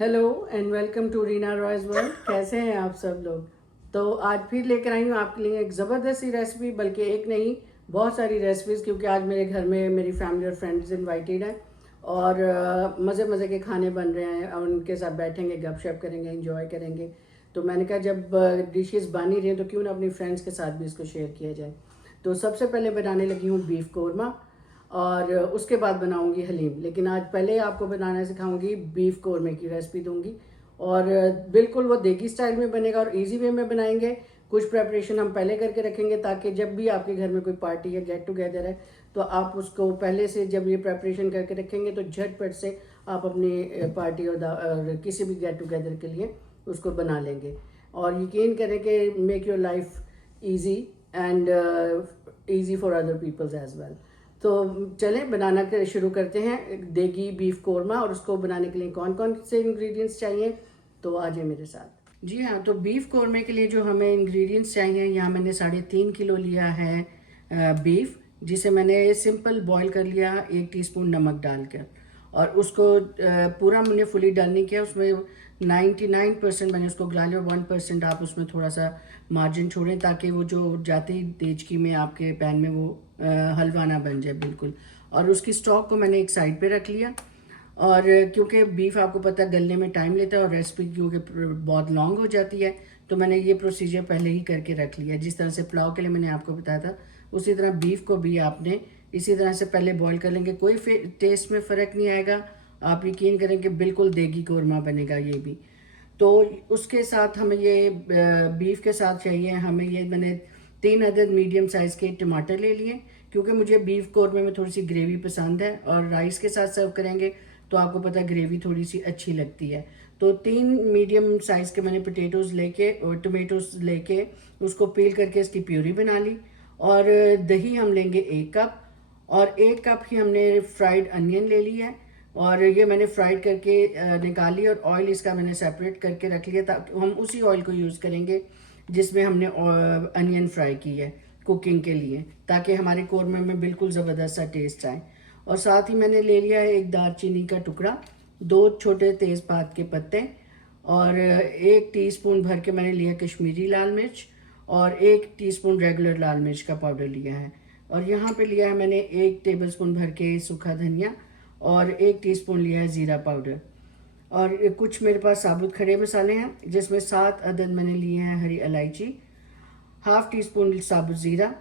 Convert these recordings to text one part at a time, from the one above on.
Hello and welcome to Reena Roy's world. कैसे हैं आप सब लोग। तो आज फिर लेकर आई हूँ आपके लिए एक ज़बरदस्त सी रेसिपी, बल्कि एक नहीं बहुत सारी रेसिपीज़, क्योंकि आज मेरे घर में मेरी फैमिली और फ्रेंड्स इनवाइटेड हैं और मज़े मज़े के खाने बन रहे हैं और उनके साथ बैठेंगे, गपशप करेंगे, एंजॉय करेंगे। तो मैंने कहा जब डिशेस बन ही रही हैं तो क्यों ना अपनी फ्रेंड्स के साथ भी इसको शेयर किया जाए। तो सबसे पहले बनाने लगी हूँ बीफ कौरमा और उसके बाद बनाऊंगी हलीम। लेकिन आज पहले आपको बनाना सिखाऊंगी, बीफ कौरमे की रेसिपी दूंगी और बिल्कुल वो देगी स्टाइल में बनेगा और इजी वे में बनाएंगे। कुछ प्रेपरेशन हम पहले करके रखेंगे ताकि जब भी आपके घर में कोई पार्टी या गेट टुगेदर है तो आप उसको पहले से जब ये प्रेपरेशन करके रखेंगे तो झटपट से आप अपनी पार्टी और किसी भी गेट टुगेदर के लिए उसको बना लेंगे। और यकीन करें कि make your life easy and easy for other peoples as well. तो चलें बनाना शुरू करते हैं देगी बीफ कौरमा। और उसको बनाने के लिए कौन कौन से इंग्रेडिएंट्स चाहिए तो आ जाए मेरे साथ। जी हाँ, तो बीफ कौरमे के लिए जो हमें इंग्रेडिएंट्स चाहिए, यहाँ मैंने 3.5 किलो लिया है बीफ, जिसे मैंने सिंपल बॉईल कर लिया 1 टीस्पून नमक डालकर। और उसको पूरा मैंने फुली डन नहीं किया, उसमें 99% मैंने उसको गला लिया। 1% आप उसमें थोड़ा सा मार्जिन छोड़ें ताकि वो जो जाते ही देचकी में आपके पैन में वो हलवा ना बन जाए बिल्कुल। और उसकी स्टॉक को मैंने एक साइड पे रख लिया। और क्योंकि बीफ आपको पता है गलने में टाइम लेता है और रेसिपी क्योंकि बहुत लॉन्ग हो जाती है, तो मैंने ये प्रोसीजर पहले ही करके रख लिया। जिस तरह से पुलाव के लिए मैंने आपको बताया था, उसी तरह बीफ को भी आपने इसी तरह से पहले बॉईल कर लेंगे। कोई टेस्ट में फ़र्क नहीं आएगा, आप यकीन करें कि बिल्कुल देगी कौरमा बनेगा ये भी। तो उसके साथ हमें ये बीफ के साथ चाहिए हमें ये, मैंने 3 अदद मीडियम साइज़ के टमाटर ले लिए, क्योंकि मुझे बीफ कौरमे में थोड़ी सी ग्रेवी पसंद है और राइस के साथ सर्व करेंगे तो आपको पता है ग्रेवी थोड़ी सी अच्छी लगती है। तो 3 मीडियम साइज़ के मैंने पोटैटोज़ लेके और टमेटोज़ लेके उसको पील करके इसकी प्यूरी बना ली। और दही हम लेंगे 1 कप और 1 कप ही हमने फ्राइड अनियन ले ली है और ये मैंने फ्राइड करके निकाली और ऑयल इसका मैंने सेपरेट करके रख लिया ताकि हम उसी ऑयल को यूज़ करेंगे जिसमें हमने अनियन फ्राई की है कुकिंग के लिए, ताकि हमारे कौरमे में बिल्कुल ज़बरदस्त सा टेस्ट आए। और साथ ही मैंने ले लिया है 1 दालचीनी का टुकड़ा, 2 छोटे तेज़पात के पत्ते और 1 टीस्पून भर के मैंने लिया कश्मीरी लाल मिर्च और 1 टीस्पून रेगुलर लाल मिर्च का पाउडर लिया है। और यहाँ पे लिया है मैंने 1 टेबलस्पून भर के सूखा धनिया और 1 टीस्पून लिया है ज़ीरा पाउडर। और कुछ मेरे पास साबुत खड़े मसाले हैं जिसमें 7 अदद मैंने लिए हैं हरी इलायची, हाफ टी स्पून साबुत ज़ीरा,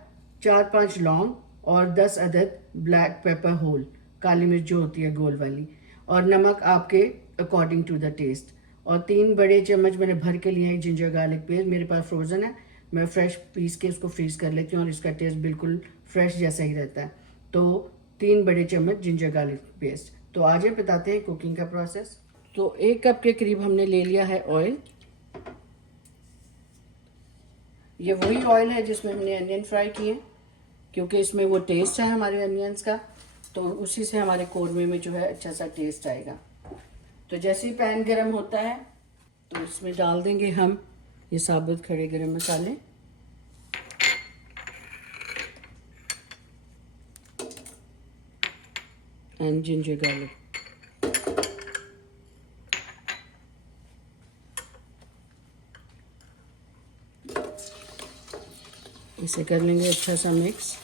4-5 लौंग और 10 अदद ब्लैक पेपर होल, काली मिर्च जो होती है गोल वाली, और नमक आपके अकॉर्डिंग टू द टेस्ट। और 3 बड़े चम्मच मैंने भर के लिए हैं जिंजर गार्लिक पेस्ट। मेरे पास फ्रोज़न है, मैं फ्रेश पीस के उसको फ्रीज कर लेती हूँ और इसका टेस्ट बिल्कुल फ्रेश जैसा ही रहता है। तो 3 बड़े चम्मच जिंजर गार्लिक पेस्ट। तो आज ये बताते हैं कुकिंग का प्रोसेस। तो 1 कप के करीब हमने ले लिया है ऑयल। ये वही ऑयल है जिसमें हमने अनियन फ्राई किए, क्योंकि इसमें वो टेस्ट है हमारे अनियंस का, तो उसी से हमारे कौरमे में जो है अच्छा सा टेस्ट आएगा। तो जैसे ही पैन गरम होता है तो इसमें डाल देंगे हम ये साबुत खड़े गरम मसाले, एंड जिंजर गार्लिक। इसे कर लेंगे अच्छा सा मिक्स।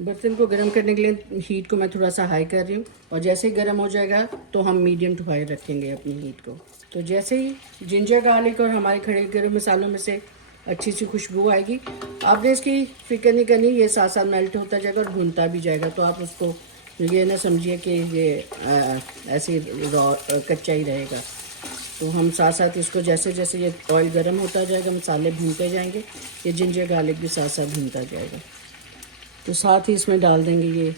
बर्तन को गर्म करने के लिए हीट को मैं थोड़ा सा हाई कर रही हूँ और जैसे ही गर्म हो जाएगा तो हम मीडियम टू हाई रखेंगे अपनी हीट को। तो जैसे ही जिंजर गार्लिक और हमारे खड़े गरम मसालों में से अच्छी सी खुशबू आएगी, आपने इसकी फिक्र नहीं करनी, ये साथ साथ मेल्ट होता जाएगा और भुनता भी जाएगा। तो आप उसको ये ना समझिए कि ये ऐसे रॉ कच्चा ही रहेगा। तो हम साथ साथ इसको जैसे जैसे ये ऑयल गर्म होता जाएगा, मसाले भूनते जाएंगे, ये जिंजर गार्लिक भी साथ साथ भूनता जाएगा। तो साथ ही इसमें डाल देंगे ये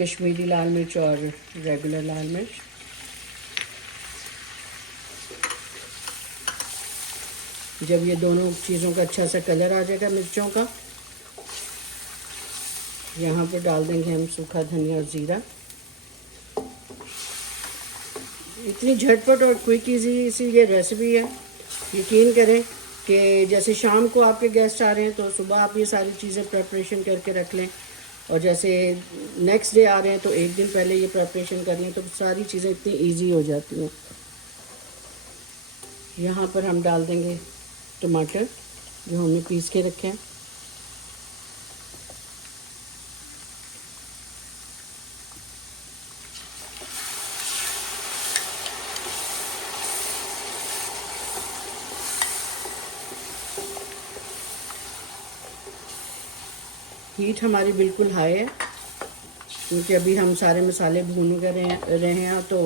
कश्मीरी लाल मिर्च और रेगुलर लाल मिर्च। जब ये दोनों चीज़ों का अच्छा सा कलर आ जाएगा मिर्चों का, यहाँ पर डाल देंगे हम सूखा धनिया और ज़ीरा। इतनी झटपट और क्विक इजी सी ये रेसिपी है, यकीन करें कि जैसे शाम को आपके गेस्ट आ रहे हैं तो सुबह आप ये सारी चीज़ें प्रिपरेशन करके रख लें और जैसे नेक्स्ट डे आ रहे हैं तो एक दिन पहले ये प्रिपरेशन कर लें तो सारी चीज़ें इतनी इजी हो जाती हैं। यहाँ पर हम डाल देंगे टमाटर जो हमने पीस के रखे हैं। हीट हमारी बिल्कुल हाई है क्योंकि अभी हम सारे मसाले भून कर रहे हैं तो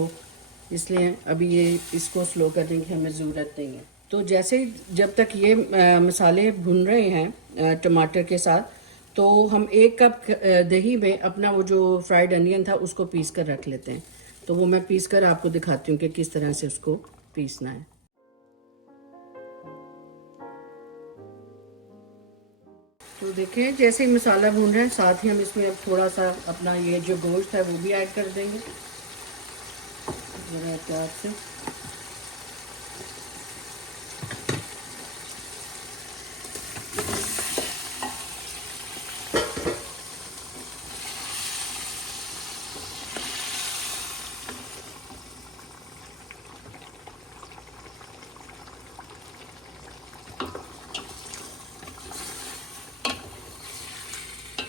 इसलिए अभी ये इसको स्लो करने की हमें ज़रूरत नहीं है। तो जैसे जब तक ये मसाले भून रहे हैं टमाटर के साथ, तो हम 1 कप दही में अपना वो जो फ्राइड अनियन था उसको पीस कर रख लेते हैं। तो वो मैं पीस कर आपको दिखाती हूँ कि किस तरह से उसको पीसना है। तो देखिए जैसे ही मसाला भून रहा है, साथ ही हम इसमें अब थोड़ा सा अपना ये जो गोश्त है वो भी ऐड कर देंगे ज़रा प्यार से।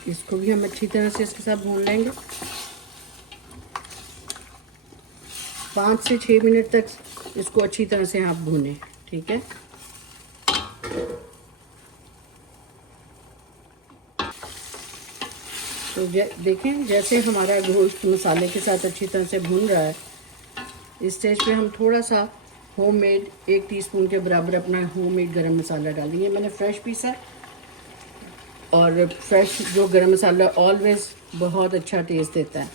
इसको भी हम अच्छी तरह से इसके साथ भून लेंगे। 5 से 6 मिनट तक इसको अच्छी तरह से आप भूनें, ठीक है। तो देखें जैसे हमारा गोश्त मसाले के साथ अच्छी तरह से भून रहा है, इस स्टेज पे हम थोड़ा सा होममेड 1 टीस्पून के बराबर अपना होममेड गरम मसाला डाल देंगे। मैंने फ्रेश पीसा और फ्रेश जो गरम मसाला ऑलवेज़ बहुत अच्छा टेस्ट देता है।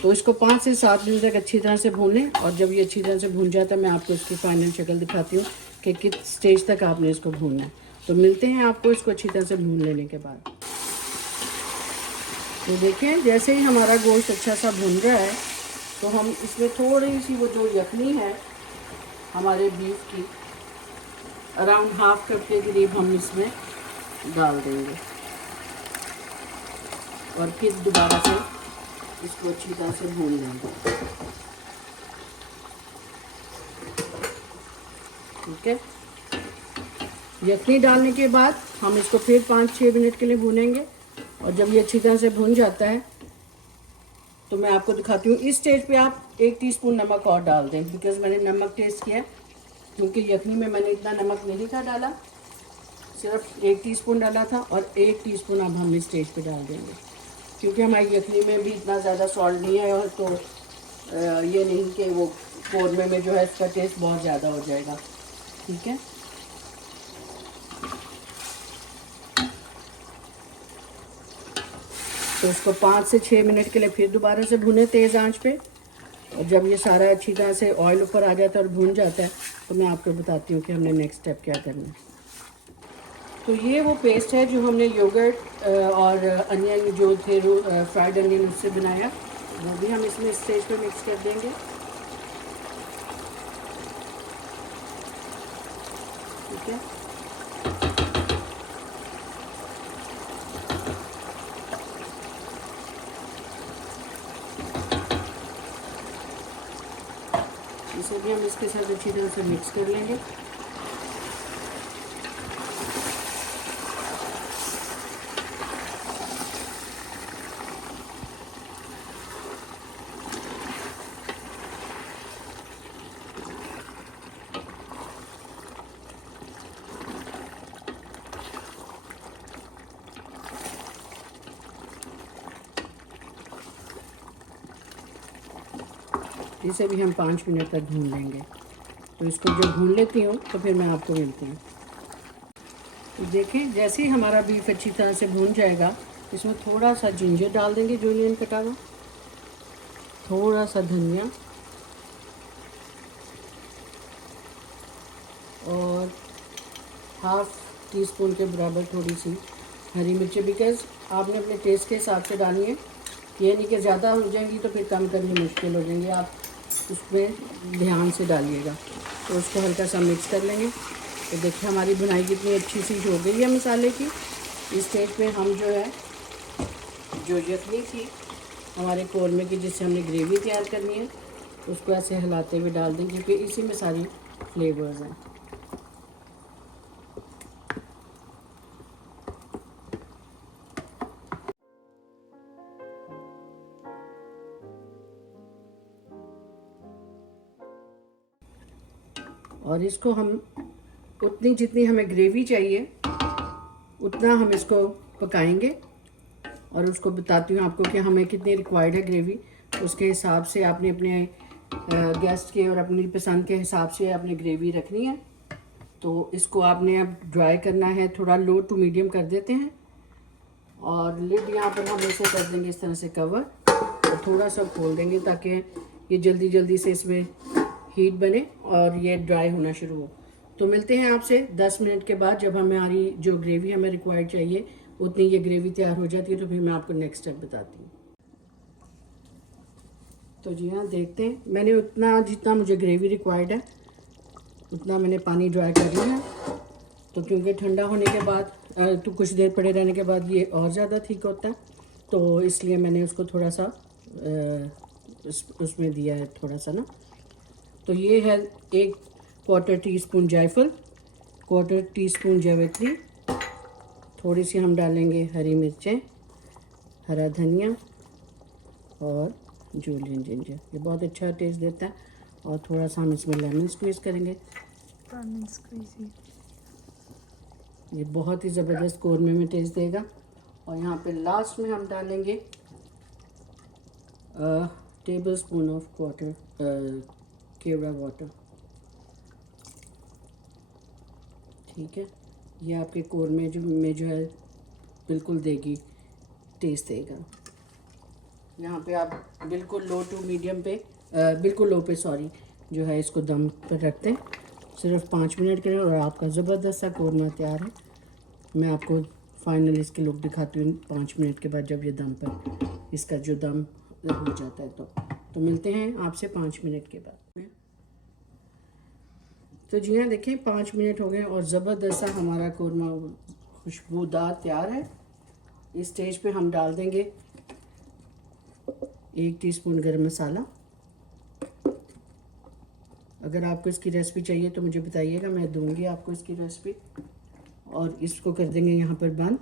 तो इसको 5 से 7 मिनट तक अच्छी तरह से भून लें और जब ये अच्छी तरह से भून जाता है मैं आपको इसकी फाइनल शक्ल दिखाती हूँ कि किस स्टेज तक आपने इसको भूनना है। तो मिलते हैं आपको इसको अच्छी तरह से भून लेने के बाद। तो देखें जैसे ही हमारा गोश्त अच्छा सा भून रहा है तो हम इसमें थोड़ी सी वो जो यखनी है हमारे बीफ की, अराउंड ½ कप के करीब हम इसमें डाल देंगे और फिर दोबारा से इसको अच्छी तरह से भून लेंगे, ठीक है। यखनी डालने के बाद हम इसको फिर 5-6 मिनट के लिए भूनेंगे और जब ये अच्छी तरह से भून जाता है तो मैं आपको दिखाती हूँ। इस स्टेज पे आप 1 टीस्पून नमक और डाल दें, बिकॉज मैंने नमक टेस्ट किया क्योंकि यखनी में मैंने इतना नमक नहीं था डाला, सिर्फ 1 टीस्पून डाला था और 1 टीस्पून अब हम इस स्टेज पे डाल देंगे क्योंकि हमारी यखनी में भी इतना ज़्यादा सॉल्ट नहीं है और तो ये नहीं कि वो कौरमे में जो है इसका टेस्ट बहुत ज़्यादा हो जाएगा, ठीक है। तो इसको 5 से 6 मिनट के लिए फिर दोबारा से भुने तेज़ आंच पे और जब ये सारा अच्छी तरह से ऑयल ऊपर आ जाता है और भून जाता है तो मैं आपको बताती हूँ कि हमने नेक्स्ट स्टेप क्या करना है। तो ये वो पेस्ट है जो हमने योगर्ट और अनियन जो थे फ्राइड अनियन उससे बनाया, वो भी हम इसमें स्टेज पे मिक्स कर देंगे, ठीक है। इसे भी हम इसके साथ अच्छी तरह से मिक्स कर लेंगे। इसे भी हम 5 मिनट तक भून लेंगे। तो इसको जब भून लेती हूँ तो फिर मैं आपको मिलती हूँ। तो देखें जैसे ही हमारा बीफ अच्छी तरह से भून जाएगा, इसमें थोड़ा सा जिंजर डाल देंगे जूलियन कटा हुआ, थोड़ा सा धनिया और ½ टीस्पून के बराबर थोड़ी सी हरी मिर्ची, बिकॉज आपने अपने टेस्ट के हिसाब से डालनी है, ये नहीं कि ज़्यादा हो जाएंगी तो फिर कम करनी मुश्किल हो जाएंगी, आप उसमें ध्यान से डालिएगा। तो उसको हल्का सा मिक्स कर लेंगे। तो देखिए हमारी बुनाई कितनी अच्छी सी हो गई है मसाले की। इस स्टेज पे हम जो है जो यखनी थी हमारे कौरमे की, जिससे हमने ग्रेवी तैयार करनी है, उसको ऐसे हिलाते हुए डाल दें, क्योंकि इसी में सारी फ्लेवर्स हैं। और इसको हम उतनी जितनी हमें ग्रेवी चाहिए उतना हम इसको पकाएंगे, और उसको बताती हूँ आपको कि हमें कितनी रिक्वायर्ड है ग्रेवी। उसके हिसाब से आपने अपने गेस्ट के और अपनी पसंद के हिसाब से आपने ग्रेवी रखनी है। तो इसको आपने अब ड्राई करना है, थोड़ा लो टू मीडियम कर देते हैं, और लिड यहाँ पर हम इसे कर देंगे इस तरह से कवर, और थोड़ा सा खोल देंगे ताकि ये जल्दी जल्दी से इसमें हीट बने और ये ड्राई होना शुरू हो। तो मिलते हैं आपसे 10 मिनट के बाद, जब हमारी जो ग्रेवी हमें रिक्वायर्ड चाहिए उतनी ये ग्रेवी तैयार हो जाती है, तो फिर मैं आपको नेक्स्ट स्टेप बताती हूँ। तो जी हाँ, देखते हैं, मैंने उतना जितना मुझे ग्रेवी रिक्वायर्ड है उतना मैंने पानी ड्राई कर लिया है। तो क्योंकि ठंडा होने के बाद तो कुछ देर पड़े रहने के बाद ये और ज़्यादा ठीक होता है, तो इसलिए मैंने उसको थोड़ा सा उसमें दिया है थोड़ा सा ना। तो ये है 1/4 टीस्पून जायफल, 1/4 टीस्पून जावित्री, थोड़ी सी हम डालेंगे हरी मिर्चें, हरा धनिया और जूलियन जिंजर, ये बहुत अच्छा टेस्ट देता है। और थोड़ा सा हम इसमें लेमन स्क्वीज़ करेंगे। ये बहुत ही ज़बरदस्त कौरमे में टेस्ट देगा। और यहाँ पे लास्ट में हम डालेंगे table spoon of water, kewra water. ठीक है, ये आपके कौरमे में जो है बिल्कुल देगी टेस्ट देगा। यहाँ पे आप बिल्कुल लो टू मीडियम पे बिल्कुल लो पे सॉरी जो है इसको दम पर रखते हैं सिर्फ 5 मिनट के लिए, और आपका ज़बरदस्त सा कौरमा तैयार है। मैं आपको फाइनल इसकी लुक दिखाती हूँ 5 मिनट के बाद, जब ये दम पर इसका जो दम हो जाता है। तो मिलते हैं आपसे 5 मिनट के बाद। तो जी हाँ, देखें 5 मिनट हो गए और ज़बरदस्त सा हमारा कौरमा खुशबूदार तैयार है। इस स्टेज पे हम डाल देंगे 1 टीस्पून गरम मसाला। अगर आपको इसकी रेसिपी चाहिए तो मुझे बताइएगा, मैं दूंगी आपको इसकी रेसिपी। और इसको कर देंगे यहाँ पर बंद,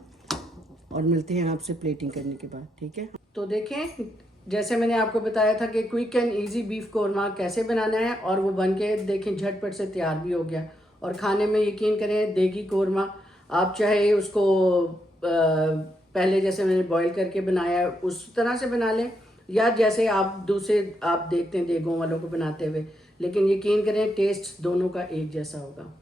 और मिलते हैं आपसे प्लेटिंग करने के बाद। ठीक है, तो देखें जैसे मैंने आपको बताया था कि quick and easy beef korma कैसे बनाना है, और वो बन के देखें झटपट से तैयार भी हो गया। और खाने में यकीन करें देगी कौरमा, आप चाहे उसको पहले जैसे मैंने बॉईल करके बनाया उस तरह से बना लें, या जैसे आप दूसरे आप देखते हैं देगों वालों को बनाते हुए, लेकिन यकीन करें टेस्ट दोनों का एक जैसा होगा।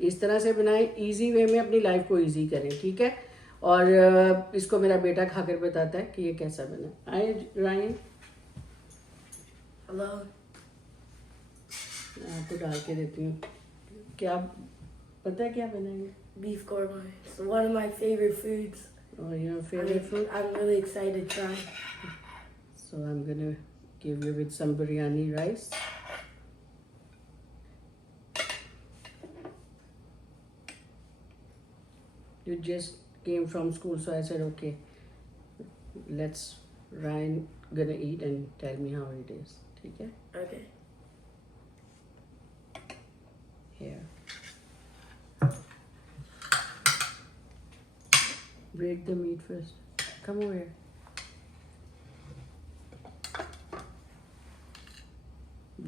इस तरह से बनाएं, इजी वे में अपनी लाइफ को इजी करें। ठीक है, और इसको मेरा बेटा खाकर बताता है कि ये कैसा बना। आए रायन, हेलो। आपको डाल के देती हूँ। क्या पता है क्या बनाएंगे? Beef korma. It's one of my favorite foods. और your favourite food? I'm really excited to try. So I'm gonna give you with some biryani rice. You just came from school, so I said, okay, let's Ryan gonna eat and tell me how it is. ठीक है? Okay. Here. Break the meat first. Come over here.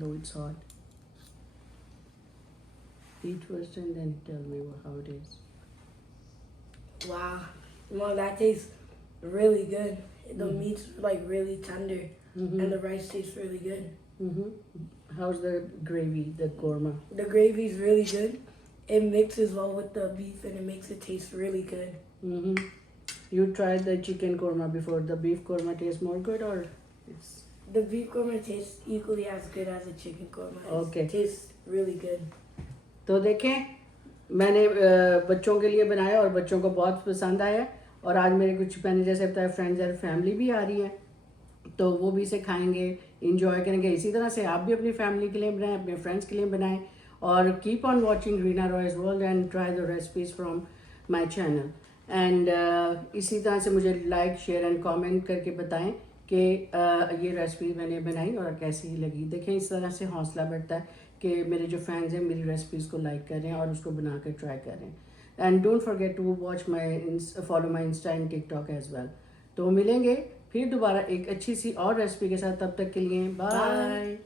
No, it's hot. Eat first and then tell me how it is. Wow. Well, that tastes really good. The meat's like really tender, and the rice tastes really good. How's the gravy, the korma? The gravy's really good. It mixes well with the beef, and it makes it taste really good. You tried the chicken korma before. The beef korma tastes more good, or it's The beef korma tastes equally as good as the chicken korma. Okay. It tastes really good. तो देखें मैंने बच्चों के लिए बनाया और बच्चों को बहुत पसंद आया। और आज मेरे कुछ मैंने जैसे बताया फ्रेंड्स और फैमिली भी आ रही है, तो वो भी इसे खाएंगे, इंजॉय करेंगे। इसी तरह से आप भी अपनी फैमिली के लिए बनाएं, अपने फ्रेंड्स के लिए बनाएं, और keep on watching Reena Roy's world and try the recipes from my channel. And इसी तरह से मुझे लाइक शेयर एंड कमेंट करके बताएं कि ये रेसिपी मैंने बनाई और कैसी लगी। देखें इस तरह से हौसला बढ़ता है कि मेरे जो फैंस हैं मेरी रेसिपीज़ को लाइक करें और उसको बना कर ट्राई करें। And don't forget to watch my follow my insta and TikTok as well. तो मिलेंगे फिर दोबारा एक अच्छी सी और रेसिपी के साथ, तब तक के लिए बाय।